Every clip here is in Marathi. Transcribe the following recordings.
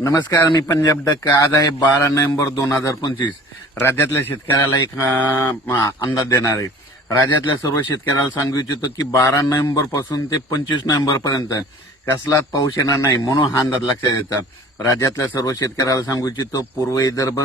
नमस्कार, मी पंजाब डक. आज आहे 12 नोव्हेंबर 2025. राज्यातल्या शेतकऱ्याला एक अंदाज देणार आहे. राज्यातल्या सर्व शेतकऱ्याला सांगू इच्छितो की 12 नोव्हेंबर पासून ते 25 नोव्हेंबर पर्यंत कसलाच पाऊस येणार नाही, म्हणून हा अंदाज लक्षात येतात. राज्यातल्या सर्व शेतकऱ्याला सांगू इच्छितो, पूर्व विदर्भ,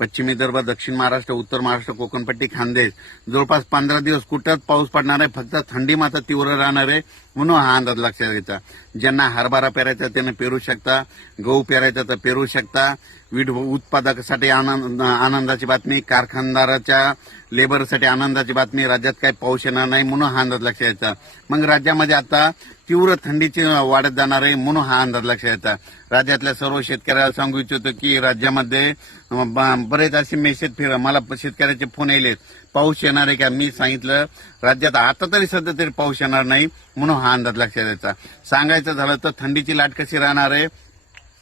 पश्चिम विदर्भ, दक्षिण महाराष्ट्र, उत्तर महाराष्ट्र, कोकणपट्टी, खानदेश जवळपास 15 दिवस कुठंच पाऊस पडणार आहे. फक्त थंडी मात्र तीव्र राहणार आहे, म्हणून हा अंदाज लक्षात घ्यायचा. ज्यांना हरभरा पेरायचा त्यांना पेरू शकता, गहू पेरायचा तर पेरू शकता. वीट उत्पादकासाठी आनंदाची बातमी, कारखानदाराच्या लेबरसाठी आनंदाची बातमी. राज्यात काही पाऊस येणार नाही, म्हणून हा अंदाज लक्षात घ्यायचा. मग राज्यामध्ये आता तीव्र थंडीची वाढत जाणार आहे, म्हणून हा अंदाज लक्षात घ्यायचा. राज्यातल्या सर्व शेतकऱ्याला सांगू इच्छितो की राज्यामध्ये बरेच असे मेसेज मला शेतकऱ्याचे फोन येलेत, पाऊस येणार आहे का. मी सांगितलं राज्यात आता तरी सध्या तरी पाऊस येणार नाही, म्हणून हा अंदाज लक्षात द्यायचा. सांगायचं झालं तर थंडीची लाट कशी राहणार आहे.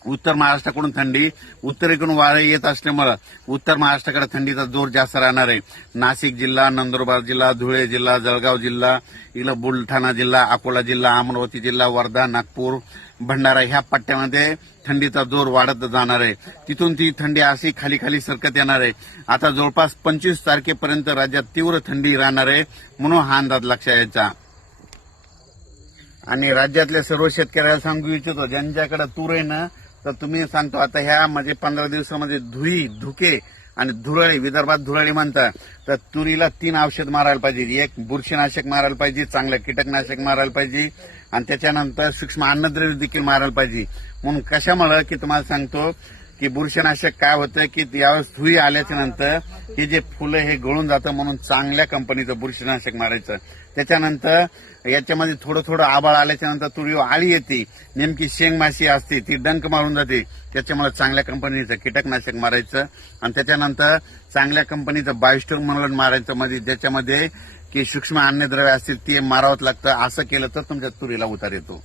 उत्तर महाराष्ट्राकडून थंडी, उत्तरेकडून वारे येत असल्यामुळे उत्तर महाराष्ट्राकडे थंडीचा जोर जास्त राहणार आहे. नाशिक जिल्हा, नंदुरबार जिल्हा, धुळे जिल्हा, जळगाव जिल्हा, इकडं बुलढाणा जिल्हा, अकोला जिल्हा, अमरावती जिल्हा, वर्धा, नागपूर, भंडारा ह्या पट्ट्यामध्ये थंडीचा जोर वाढत जाणार आहे. तिथून ती थंडी अशी खाली खाली सरकत येणार आहे. आता जवळपास 25 तारखेपर्यंत राज्यात तीव्र थंडी राहणार आहे, म्हणून हा अंदाज लक्षात यायचा. आणि राज्यातल्या सर्व शेतकऱ्याला सांगू इच्छितो, ज्यांच्याकडे तूर आहे ना, तर तुम्ही सांगतो आता ह्या म्हणजे 15 दिवसामध्ये धुके आणि धुरळी, विदर्भात धुरळी म्हणतात, तर तुरीला 3 औषध मारायला पाहिजे. एक बुरशीनाशक मारायला पाहिजे, चांगलं कीटकनाशक मारायला पाहिजे, आणि त्याच्यानंतर सूक्ष्म अन्नद्रव्य देखील मारायला पाहिजे. म्हणून कशामुळे की तुम्हाला सांगतो की बुरशीनाशक काय होतं की यावेळेस धुळी आल्याच्या नंतर हे जे फुलं हे गळून जातं, म्हणून चांगल्या कंपनीचं बुरशीनाशक मारायचं. त्याच्यानंतर याच्यामध्ये थोडं थोडं आबाळ आल्याच्या नंतर तुरीवर आळी येते, नेमकी शेंगमाशी असते, ती डंक मारून जाते. त्याच्यामुळे चांगल्या कंपनीचं कीटकनाशक मारायचं, आणि त्याच्यानंतर चांगल्या कंपनीचं बायोस्टोर म्हणून मारायचं, मध्ये ज्याच्यामध्ये की सूक्ष्म अन्नद्रव्य असतील ते मारावंच लागतं. असं केलं तर तुमच्या तुरीला उतार येतो.